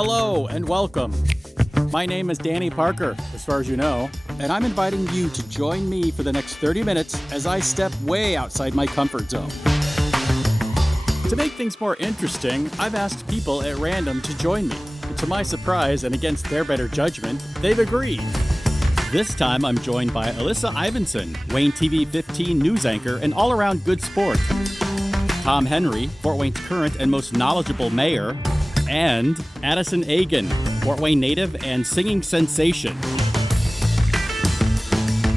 Hello and welcome. My name is Danny Parker, as far as you know, and I'm inviting you to join me for the next 30 minutes as I step way outside my comfort zone. To make things more interesting, I've asked people at random to join me. To my surprise, and against their better judgment, they've agreed. This time I'm joined by Alyssa Ivinson, wane-tv 15 news anchor and all-around good sport. Tom Henry, Fort Wayne's current and most knowledgeable mayor, and Addison Agan, Fort Wayne native and singing sensation.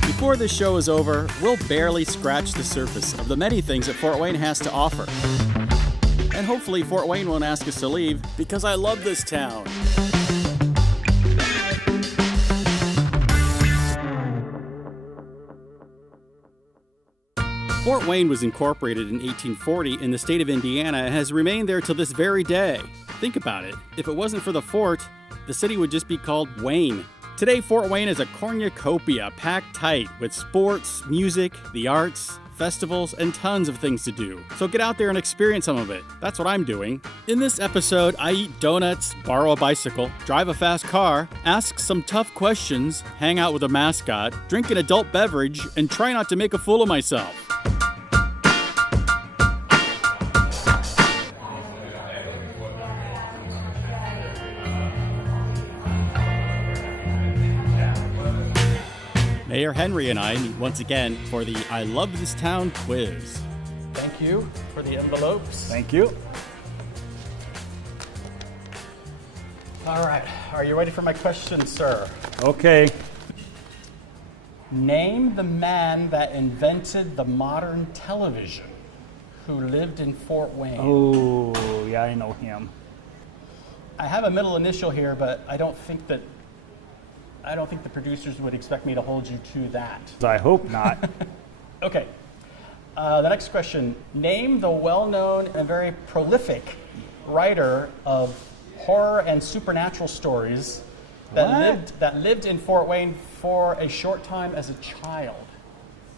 Before this show is over, we'll barely scratch the surface of the many things that Fort Wayne has to offer. And hopefully Fort Wayne won't ask us to leave, because I love this town. Fort Wayne was incorporated in 1840 in the state of Indiana and has remained there till this very day. Think about it. If it wasn't for the fort, the city would just be called Wayne. Today, Fort Wayne is a cornucopia packed tight with sports, music, the arts, festivals, and tons of things to do. So get out there and experience some of it. That's what I'm doing. In this episode, I eat donuts, borrow a bicycle, drive a fast car, ask some tough questions, hang out with a mascot, drink an adult beverage, and try not to make a fool of myself. Mayor Henry and I meet once again for the I Love This Town quiz. Thank you for the envelopes. Thank you. All right, are you ready for my question, sir? Okay. Name the man that invented the modern television who lived in Fort Wayne. Oh, yeah, I know him. I have a middle initial here, but I don't think the producers would expect me to hold you to that. I hope not. Okay. The next question. Name the well-known and very prolific writer of horror and supernatural stories that lived in Fort Wayne for a short time as a child.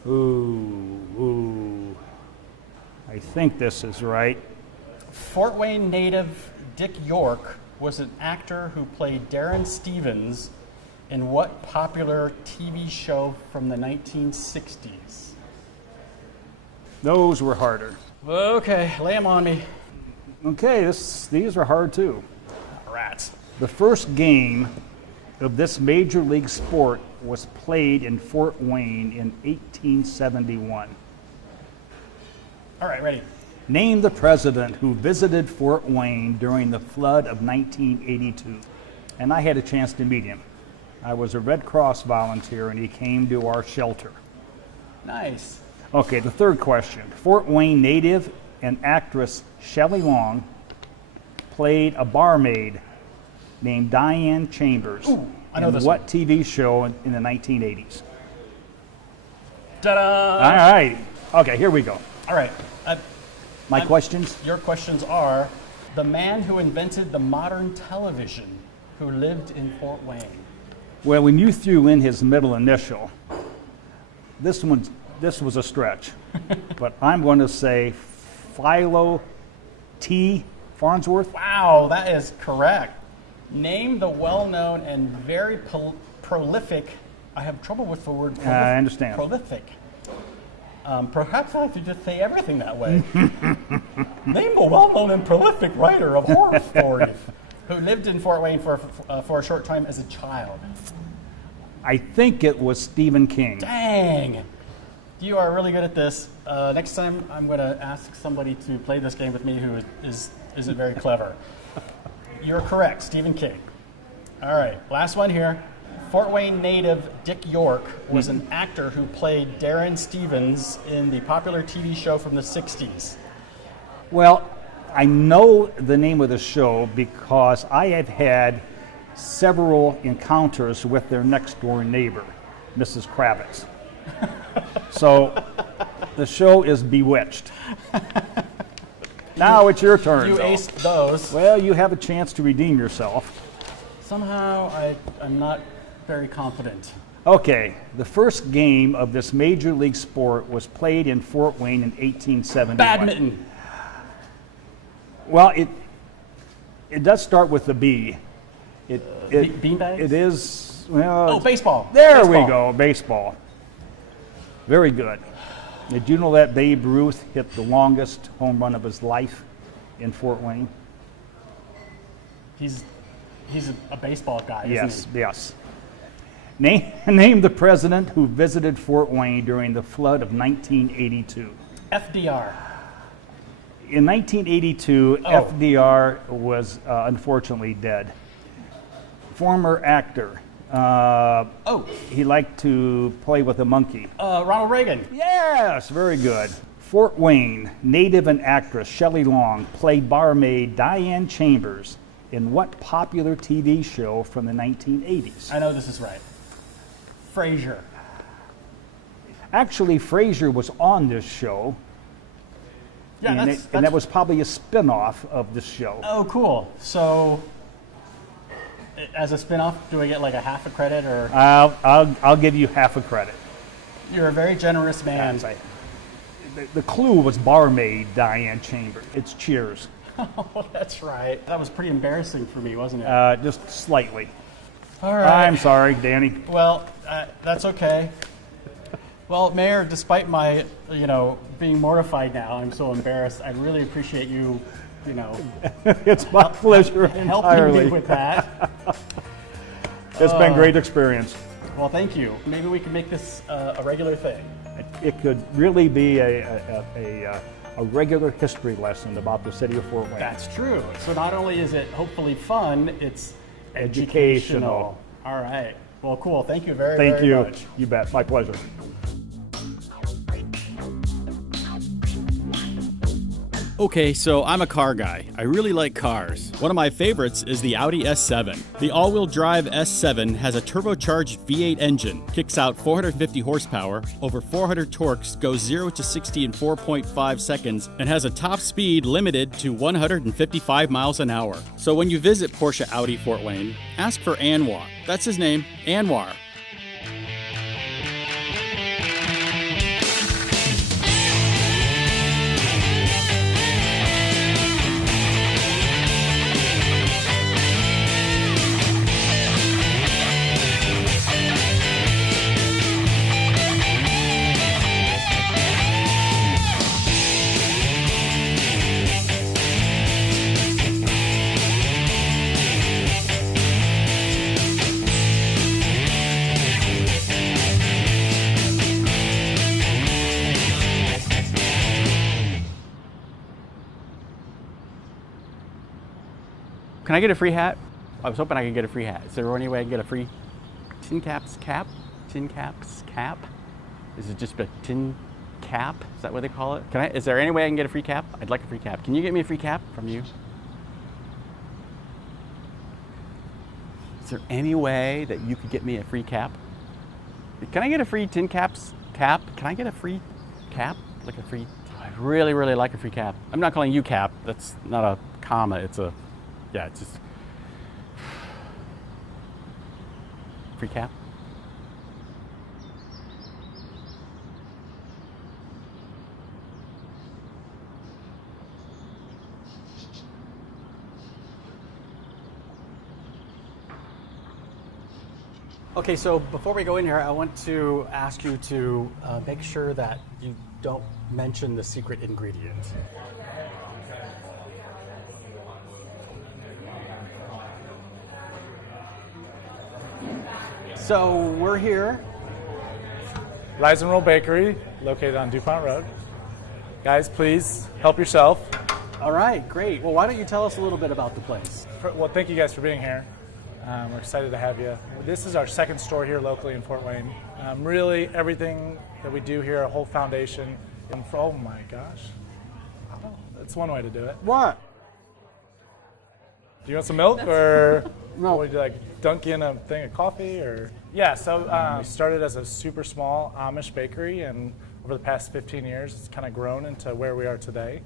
Ooh. I think this is right. Fort Wayne native Dick York was an actor who played Darren Stevens in what popular TV show from the 1960s? Those were harder. Okay, lay them on me. Okay, these are hard too. Rats. The first game of this major league sport was played in Fort Wayne in 1871. All right, ready. Name the president who visited Fort Wayne during the flood of 1982. And I had a chance to meet him. I was a Red Cross volunteer, and he came to our shelter. Nice. Okay, the third question. Fort Wayne native and actress Shelley Long played a barmaid named Diane Chambers in what TV show in the 1980s? Ta-da! All right. Okay, here we go. All right. My questions? Your questions are, the man who invented the modern television who lived in Fort Wayne. Well, when you threw in his middle initial, this was a stretch. But I'm going to say Philo T. Farnsworth. Wow, that is correct. Name the well-known and very prolific, I have trouble with the word prolific. I understand. Prolific. Perhaps I should just say everything that way. Name the well-known and prolific writer of horror stories who lived in Fort Wayne for a short time as a child. I think it was Stephen King. Dang! You are really good at this. Next time, I'm going to ask somebody to play this game with me who isn't very clever. You're correct, Stephen King. All right, last one here. Fort Wayne native Dick York was an actor who played Darren Stevens in the popular TV show from the 60s. Well, I know the name of the show because I have had several encounters with their next door neighbor, Mrs. Kravitz. So the show is Bewitched. Now it's your turn. You aced those. Well, you have a chance to redeem yourself. Somehow I'm not very confident. Okay, the first game of this major league sport was played in Fort Wayne in 1871. Badminton. Well, it does start with the B. Beanbags? It is, well... Oh, baseball. There we go, baseball. Very good. Did you know that Babe Ruth hit the longest home run of his life in Fort Wayne? He's a baseball guy, isn't Yes, he? yes. Name the president who visited Fort Wayne during the flood of 1982. FDR. In 1982, Oh. FDR was unfortunately dead. Former actor. He liked to play with a monkey. Ronald Reagan. Yes, very good. Fort Wayne, native and actress Shelley Long played barmaid Diane Chambers in what popular TV show from the 1980s? I know this is right. Frasier. Actually, Frasier was on this show, Yeah, and, that's, and that was probably a spin-off of this show. Oh, cool. So, as a spinoff, do I get like a half a credit, or I'll give you half a credit. you're a very generous man? The clue was barmaid Diane Chambers. It's Cheers. Oh, that's right. That was pretty embarrassing for me, wasn't it? Just slightly. All right. I'm sorry, Danny. Well, that's okay. Well, Mayor, despite my, being mortified now, I'm so embarrassed. I really appreciate you, It's my pleasure helping entirely. me with that. It's been a great experience. Well, thank you. Maybe we can make this a regular thing. It could really be a regular history lesson about the city of Fort Wayne. That's true. So not only is it hopefully fun, it's Educational. All right. Well, cool. Thank you very, Thank very you. much. You bet. My pleasure. Okay, so I'm a car guy. I really like cars. One of my favorites is the Audi S7. The all-wheel drive S7 has a turbocharged V8 engine, kicks out 450 horsepower, over 400 torques, goes 0 to 60 in 4.5 seconds, and has a top speed limited to 155 miles an hour. So when you visit Porsche Audi Fort Wayne, ask for Anwar. That's his name, Anwar. Can I get a free hat? I was hoping I could get a free hat. Is there any way I can get a free tin caps cap? Tin caps cap? Is it just a tin cap? Is that what they call it? Is there any way I can get a free cap? I'd like a free cap. Can you get me a free cap from you? Is there any way that you could get me a free cap? Can I get a free tin caps cap? Can I get a free cap? Like a free, I really, really like a free cap. I'm not calling you cap. That's not a comma. It's a, yeah, it's just free cap. Okay, so before we go in here, I want to ask you to make sure that you don't mention the secret ingredient. So we're here. Rise and Roll Bakery, located on DuPont Road. Guys, please help yourself. All right, great. Well, why don't you tell us a little bit about the place? Well, thank you guys for being here. We're excited to have you. This is our second store here locally in Fort Wayne. Really, everything that we do here, a whole foundation. And oh my gosh, that's one way to do it. What? Do you want some milk, or No. would you like dunk you in a thing of coffee, or? Yeah, so we started as a super small Amish bakery, and over the past 15 years, it's kind of grown into where we are today.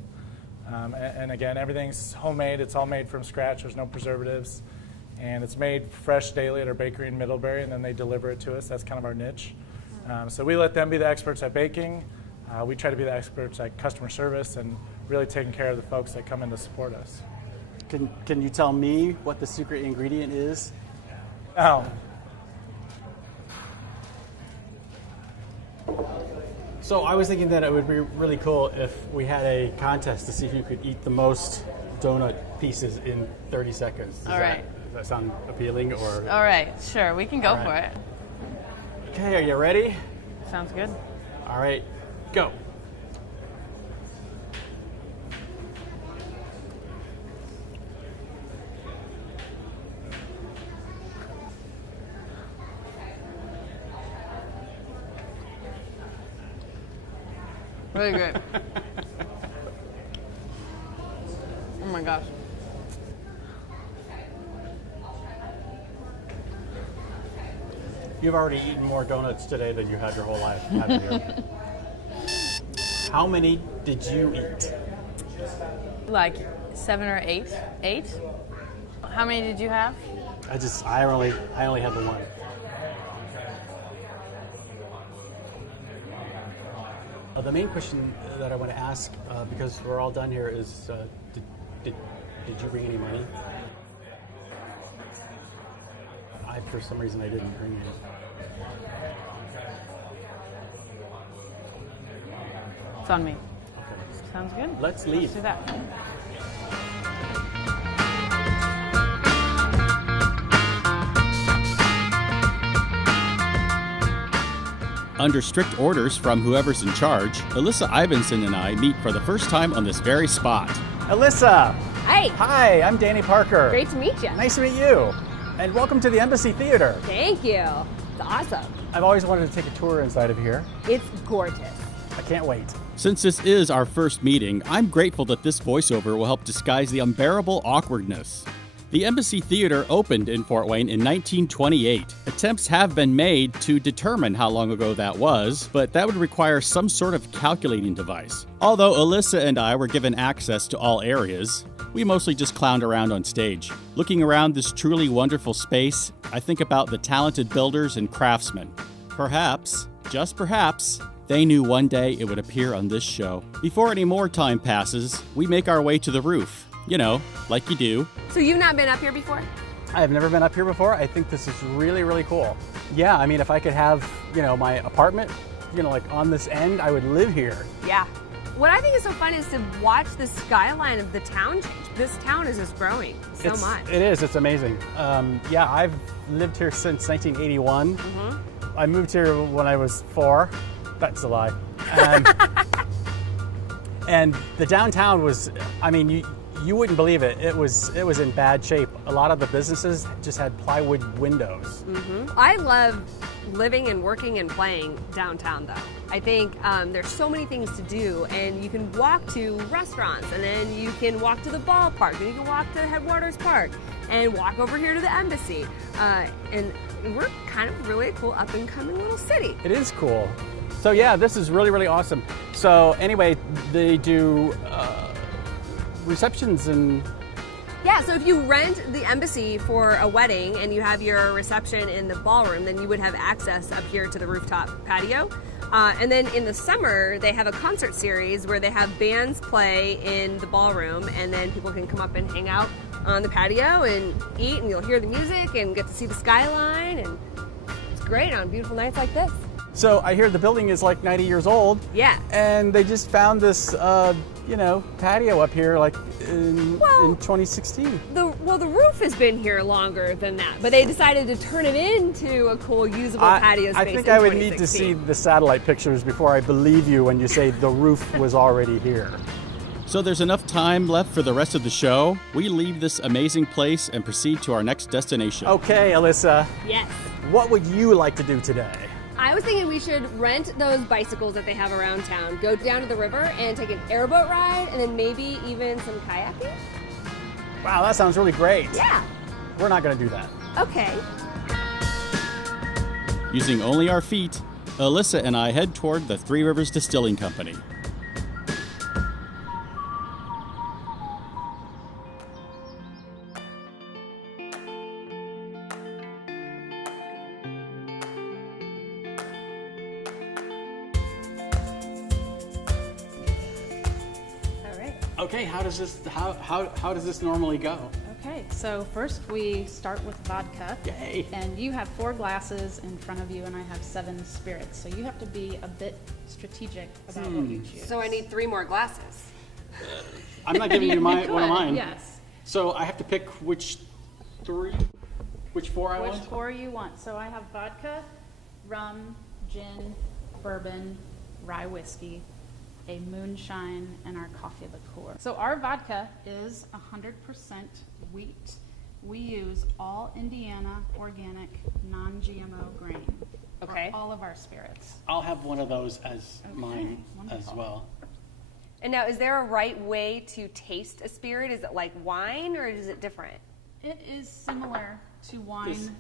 And again, everything's homemade. It's all made from scratch. There's no preservatives. And it's made fresh daily at our bakery in Middlebury, and then they deliver it to us. That's kind of our niche. So we let them be the experts at baking. We try to be the experts at customer service and really taking care of the folks that come in to support us. Can you tell me what the secret ingredient is? Oh, So I was thinking that it would be really cool if we had a contest to see who could eat the most donut pieces in 30 seconds. All right. Does that sound appealing or? All right, sure, we can go All for right. it. Okay, are you ready? Sounds good. All right, go. Really good. Oh my gosh. You've already eaten more donuts today than you had your whole life, haven't you? How many did you eat? Like 7 or 8? 8? How many did you have? I only had the one. The main question that I want to ask, because we're all done here, is did you bring any money? For some reason, I didn't bring any. It's on me. Okay. Sounds good. Let's leave. Let's do that. Under strict orders from whoever's in charge, Alyssa Ivinson and I meet for the first time on this very spot. Alyssa! Hi, Hi, I'm Danny Parker. great to meet you. Nice to meet you. And welcome to the Embassy Theater. Thank you. It's awesome. I've always wanted to take a tour inside of here. It's gorgeous. I can't wait. Since this is our first meeting, I'm grateful that this voiceover will help disguise the unbearable awkwardness. The Embassy Theater opened in Fort Wayne in 1928. Attempts have been made to determine how long ago that was, but that would require some sort of calculating device. Although Alyssa and I were given access to all areas, we mostly just clowned around on stage. Looking around this truly wonderful space, I think about the talented builders and craftsmen. Perhaps, just perhaps, they knew one day it would appear on this show. Before any more time passes, we make our way to the roof. You know, like you do. So you've not been up here before? I've never been up here before. I think this is really, really cool. Yeah, I mean, if I could have, my apartment, like on this end, I would live here. Yeah. What I think is so fun is to watch the skyline of the town change. This town is just growing so much. It is. It's amazing. Yeah, I've lived here since 1981. I moved here when I was 4. That's a lie. And the downtown was, I mean, you wouldn't believe it. It was in bad shape. A lot of the businesses just had plywood windows. I love living and working and playing downtown, though. I think there's so many things to do, and you can walk to restaurants, and then you can walk to the ballpark, and you can walk to Headwaters Park, and walk over here to the embassy. And we're kind of really a cool up-and-coming little city. It is cool. So yeah, this is really, really awesome. So anyway, they do receptions and... Yeah, so if you rent the embassy for a wedding and you have your reception in the ballroom, then you would have access up here to the rooftop patio. And then in the summer, they have a concert series where they have bands play in the ballroom, and then people can come up and hang out on the patio and eat, and you'll hear the music and get to see the skyline, and it's great on beautiful nights like this. So I hear the building is like 90 years old. Yeah. And they just found this, patio up here like in 2016. The roof has been here longer than that, but they decided to turn it into a cool, usable patio space. I think in I would need to 2016. see the satellite pictures before I believe you when you say the roof was already here. So there's enough time left for the rest of the show. We leave this amazing place and proceed to our next destination. Okay, Alyssa, Yes. what would you like to do today? I was thinking we should rent those bicycles that they have around town, go down to the river and take an airboat ride, and then maybe even some kayaking. Wow, that sounds really great. Yeah. We're not going to do that. Okay. Using only our feet, Alyssa and I head toward the Three Rivers Distilling Company. All right. Okay, how does this normally go? Okay, so first we start with vodka. Yay. And you have 4 glasses in front of you, and I have 7 spirits. So you have to be a bit strategic about what you choose. So I need 3 more glasses. I'm not giving you one of could, mine. Yes. So I have to pick which 4 I Which want? 4 you want. So I have vodka, rum, gin, bourbon, rye whiskey, a moonshine, and our coffee liqueur. So our vodka is 100% wheat. We use all Indiana organic non-GMO grain Okay. for all of our spirits. I'll have one of those as mine as wonderful. well. And now, is there a right way to taste a spirit? Is it like wine, or is it different? It is similar to wine.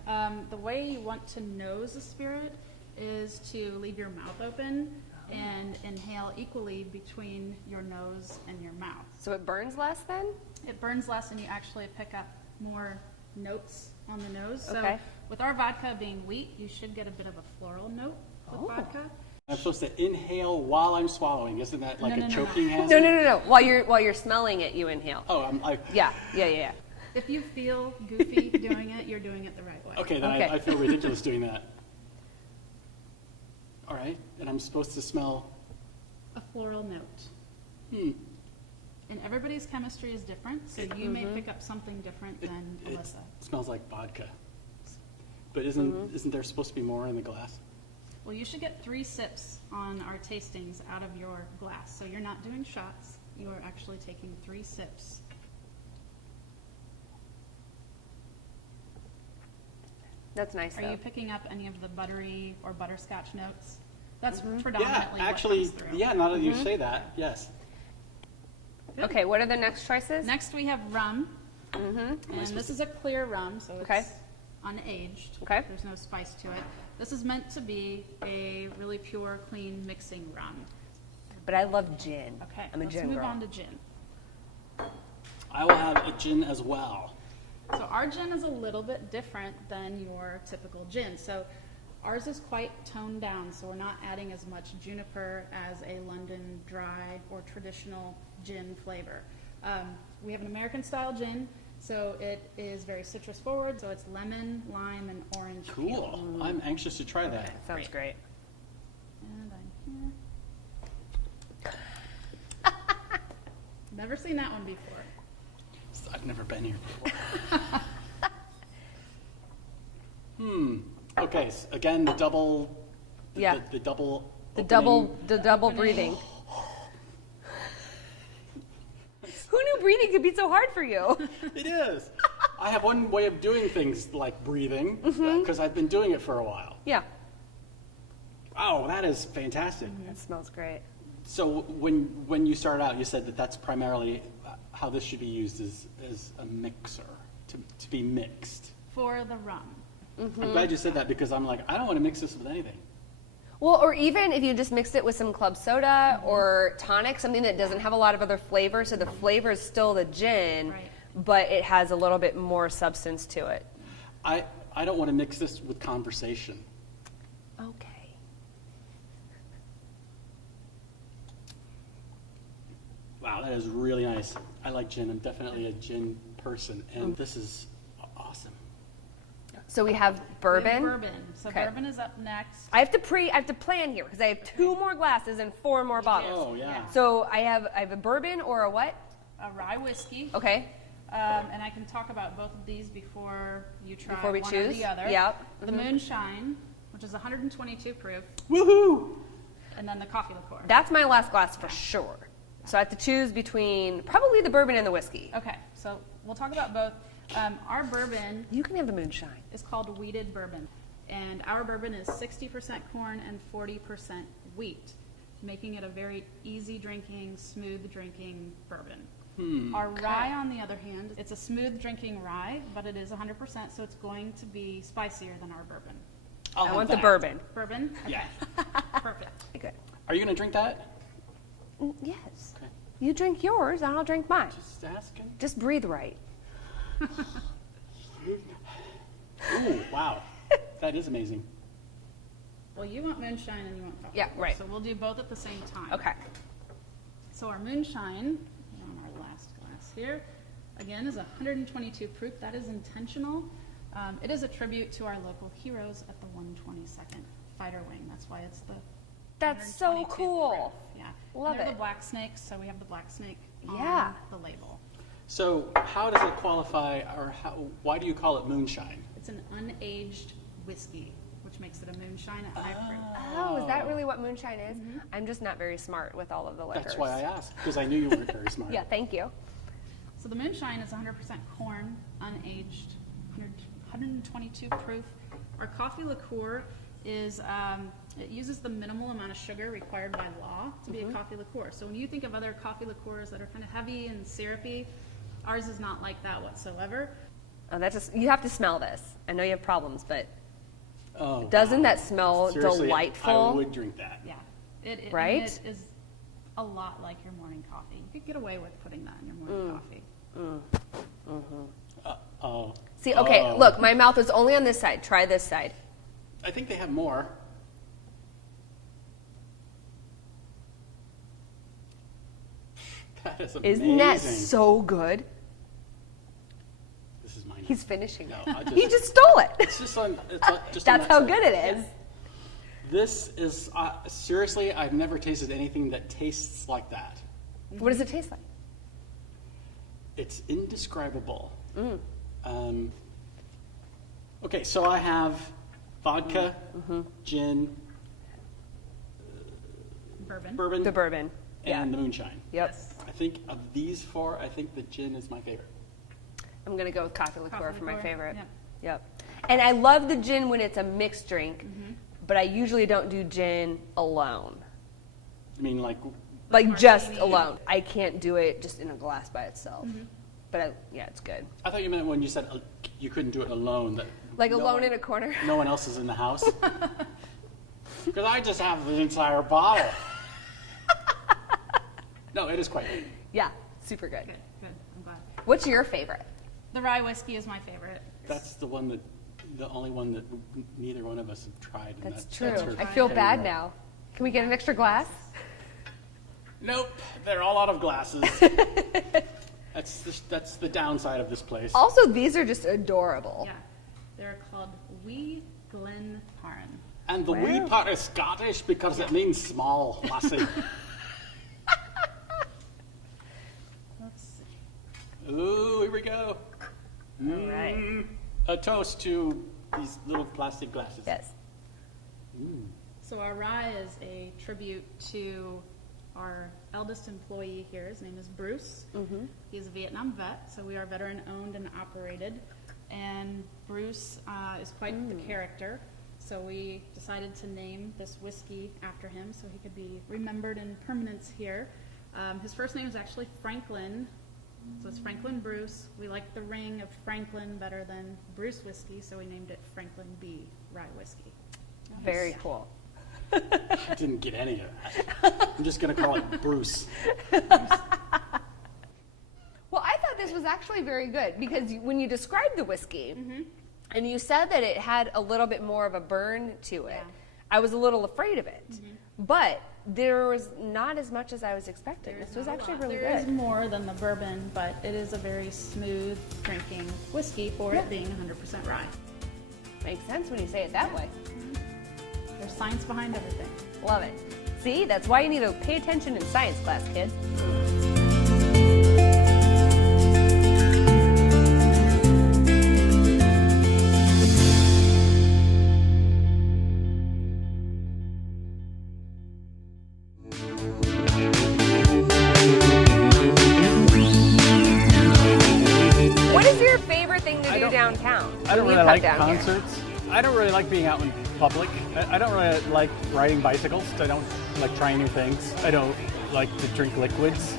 The way you want to nose a spirit is to leave your mouth open and inhale equally between your nose and your mouth. So it burns less then? It burns less and you actually pick up more notes on the nose. So Okay. with our vodka being wheat, you should get a bit of a floral note with vodka. I'm supposed to inhale while I'm swallowing. Isn't that like No, a no, choking hazard? No. While you're smelling it, you inhale. Oh, I'm like, Yeah. If you feel goofy doing it, you're doing it the right way. okay, then Okay. I feel ridiculous doing that. All right, and I'm supposed to smell. A floral note. Hmm. And everybody's chemistry is different, so you may pick up something different than It Alyssa. smells like vodka. But isn't there supposed to be more in the glass? Well, you should get 3 sips on our tastings out of your glass. So you're not doing shots, you are actually taking 3 sips. That's nice. Are though. you picking up any of the buttery or butterscotch notes? That's Yeah, predominantly actually, what comes through. yeah, now that you say that, yes. Okay, what are the next choices? Next we have rum. And this is a clear rum, so it's Okay. unaged. Okay. There's no spice to it. This is meant to be a really pure, clean mixing rum. But I love gin. Okay, I'm a let's gin move girl. on to gin. I will have a gin as well. So our gin is a little bit different than your typical gin. So ours is quite toned down, so we're not adding as much juniper as a London dry or traditional gin flavor. We have an American style gin, so it is very citrus forward, so it's lemon, lime, and orange peel. Cool. I'm anxious to try that. Sounds great. And I'm here. Never seen that one before. I've never been here before. Okay, so again, the double. Yeah. The double. The opening. double breathing. Who knew breathing could be so hard for you? It is. I have one way of doing things like breathing because I've been doing it for a while. Yeah. Wow, that is fantastic. That smells great. So when you started out, you said that that's primarily how this should be used as a mixer to be mixed. For the rum. I'm glad you said that because I'm like, I don't want to mix this with anything. Well, or even if you just mixed it with some club soda or tonic, something that doesn't have a lot of other flavor, so the flavor is still the gin, Right. but it has a little bit more substance to it. I don't want to mix this with conversation. Okay. Wow, that is really nice. I like gin. I'm definitely a gin person, and this is awesome. So we have We have bourbon. bourbon. So Okay. bourbon is up next. I have to plan here because I have 2 more glasses and 4 more bottles. Oh yeah. So I have a bourbon or a what? A rye whiskey. Okay. And I can talk about both of these before you try Before we one choose? or the other. Yep. The moonshine, which is 122 proof, Woohoo! and then the coffee liqueur. That's my last glass for sure. So I have to choose between probably the bourbon and the whiskey. Okay, so we'll talk about both. Our bourbon You can have the moonshine. is called wheated bourbon, and our bourbon is 60% corn and 40% wheat, making it a very easy drinking, smooth drinking bourbon. Our rye, on the other hand, it's a smooth drinking rye, but it is 100%, so it's going to be spicier than our bourbon. I'll I have want that. the bourbon. Bourbon? Okay. Yeah. Perfect. Good. Are you gonna drink that? Yes. Okay. You drink yours and I'll drink mine. Just asking. Just breathe right. Ooh, wow. That is amazing. Well, you want moonshine and you want coffee. Yeah, liqueur, right. So we'll do both at the same time. Okay. So our moonshine on our here, again, is 122 proof. That is intentional. It is a tribute to our local heroes at the 122nd Fighter Wing. That's why it's the That's so 122 cool. proof. Yeah. Love They're it. the black snakes, so we have the black snake Yeah. on the label. So how does it qualify, or why do you call it moonshine? It's an unaged whiskey, which makes it a moonshine at high proof. Oh, is that really what moonshine is? I'm just not very smart with all of the liquors. That's why I asked, because I knew you weren't very smart. Yeah, thank you. So the moonshine is 100% corn, unaged, 122 proof. Our coffee liqueur is, it uses the minimal amount of sugar required by law to be a coffee liqueur. So when you think of other coffee liqueurs that are kind of heavy and syrupy, ours is not like that whatsoever. Oh, that's just, you have to smell this. I know you have problems, but Oh, doesn't wow. that smell Seriously, delightful? I would drink that. Yeah. It, Right? and it is a lot like your morning coffee. You could get away with putting that in your morning coffee. Oh, See, okay, look, my mouth is only on this side. Try this side. I think they have more. That is amazing. Isn't that so good? This is mine. He's finishing No, it. I just- He just stole it. It's just on. It's just on That's that how side. good it is. This is seriously. I've never tasted anything that tastes like that. What does it taste like? It's indescribable. Mm. Okay, so I have vodka, Mm-hmm. gin, Bourbon. bourbon, The bourbon. and the moonshine. Yep. Yes. I think of these four, I think the gin is my favorite. I'm going to go with coffee liqueur Coffee for my liqueur, favorite. yep. Yep. And I love the gin when it's a mixed drink, Mm-hmm. but I usually don't do gin alone. I mean, like, Like just Martini. alone. I can't do it just in a glass by itself. Mm-hmm. But yeah, it's good. I thought you meant when you said you couldn't do it alone. That Like no alone one- in a corner. No one else is in the house. Because I just have the entire bottle. No, it is quite good. Yeah, super good. Good, good. I'm glad. What's your favorite? The rye whiskey is my favorite. That's the one that, the only one that neither one of us have tried. And That's true. her I feel bad favorite. now. Can we get an extra glass? Nope, they're all out of glasses. That's the downside of this place. Also, these are just adorable. Yeah. They're called Wee Glen Parn. And the wee part is Scottish because it means small, lassie. Let's see. Ooh, here we go. All right. A toast to these little plastic glasses. Yes. So our rye is a tribute to our eldest employee here. His name is Bruce. He's a Vietnam vet, so we are veteran owned and operated. And Bruce is quite the character. So we decided to name this whiskey after him so he could be remembered in permanence here. His first name is actually Franklin. So it's Franklin Bruce. We liked the ring of Franklin better than Bruce whiskey, so we named it Franklin B. Rye Whiskey. Very cool. I didn't get any of that. I'm just going to call it Bruce. Well, I thought this was actually very good because when you described the whiskey and you said that it had a little bit more of a burn to it, Yeah. I was a little afraid of it. But there was not as much as I was expecting. There's This was not a actually lot. really There is good. more than the bourbon, but it is a very smooth drinking whiskey for it being 100% rye. Makes sense when you say it that way. There's science behind everything. Love it. See, that's why you need to pay attention in science class, kids. What is your favorite thing to do downtown? I don't when really you come like down here? concerts. I don't really like being out in public. I don't really like riding bicycles. I don't like trying new things. I don't like to drink liquids.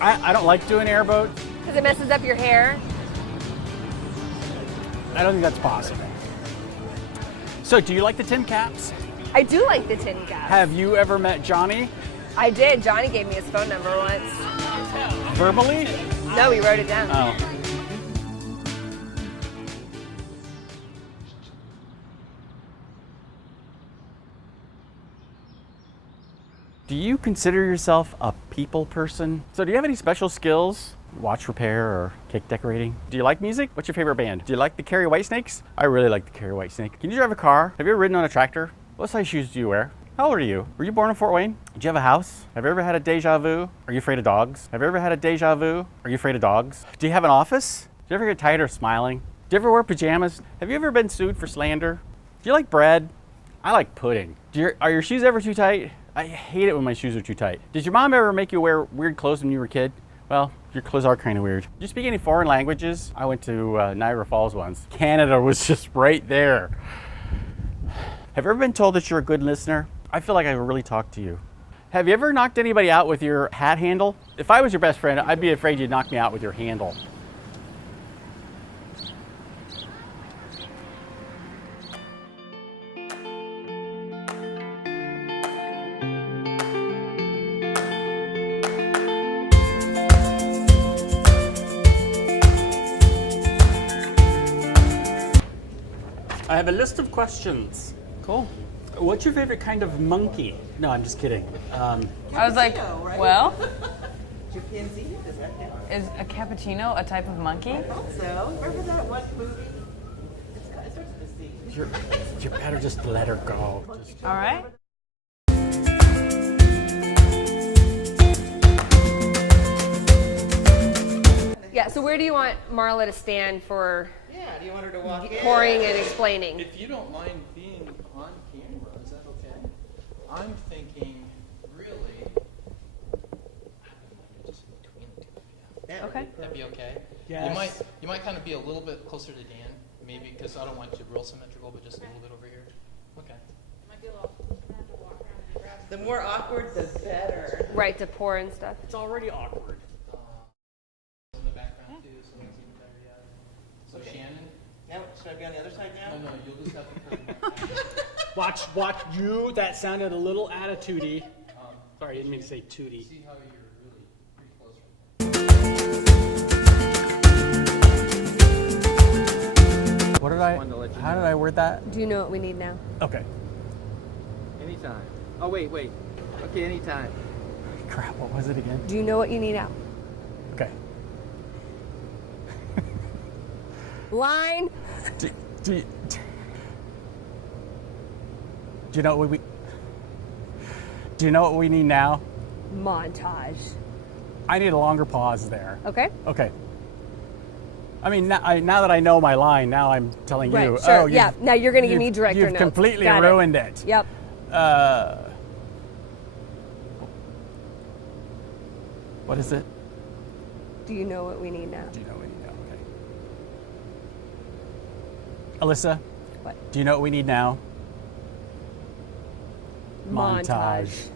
I don't like doing airboat. Because it messes up your hair. I don't think that's possible. So, do you like the tin caps? I do like the tin caps. Have you ever met Johnny I did. Johnny gave me his phone number once. verbally? No, he wrote it down. Oh. Do you consider yourself a people person? So do you have any special skills Watch repair or cake decorating? Do you like music? What's your favorite band? Do you like the Carrie Whitesnakes? I really like the Carrie Whitesnake. Can you drive a car? Have you ever ridden on a tractor? What size shoes do you wear? How old are you? Were you born in Fort Wayne? Did you have a house? Have you ever had a deja vu? Are you afraid of dogs? Have you ever had a deja vu? Are you afraid of dogs? Do you have an office? Do you ever get tired of smiling? Do you ever wear pajamas? Have you ever been sued for slander? Do you like bread? I like pudding. Are your shoes ever too tight? I hate it when my shoes are too tight. Did your mom ever make you wear weird clothes when you were a kid? Well, your clothes are kind of weird. Do you speak any foreign languages? I went to Niagara Falls once. Canada was just right there. Have you ever been told that you're a good listener? I feel like I really talk to you. Have you ever knocked anybody out with your hat handle? If I was your best friend, I'd be afraid you'd knock me out with your handle. I have a list of questions. Cool. What's your favorite kind of monkey? No, I'm just kidding. I was like, well, Chimpanzee? Does that count? is a cappuccino a type of monkey? I thought so. Remember that one movie? It starts with a C. You better just let her go. All right. Yeah, so where do you want Marla to stand for Yeah, do you want her to walk in? pouring and explaining? If you don't mind being on camera, is that okay? I'm thinking, really, just between the two of you. Okay. That'd be okay? Yes. You might kind of be a little bit closer to Dan, maybe, because I don't want you real symmetrical, but just a little bit over here. Okay. The more awkward, the better. Right, to pour and stuff. It's already awkward. In the background, too, so that's even better, yeah. So Shannon? Now, should I be on the other side now? No, you'll just have to pull them Watch you. That sounded a little attitudey. Sorry, I didn't mean to say tooty. See how you're really pretty close right now. What did how did I word that? Do you know what we need now? Okay. Anytime. Oh, wait. Okay, anytime. Crap, what was it again? Do you know what you need now? Okay. Line. Do you know what do you know what we need now? Montage. I need a longer pause there. Okay. Okay. I mean, now that I know my line, now I'm telling Right, you. sure. Oh, Yeah, now you're going to give me director You've notes. completely Got ruined it. Yep. What is it? Do you know what we need now? Do you know what we need now? Okay. Alyssa, What? do you know what we need now? Montage.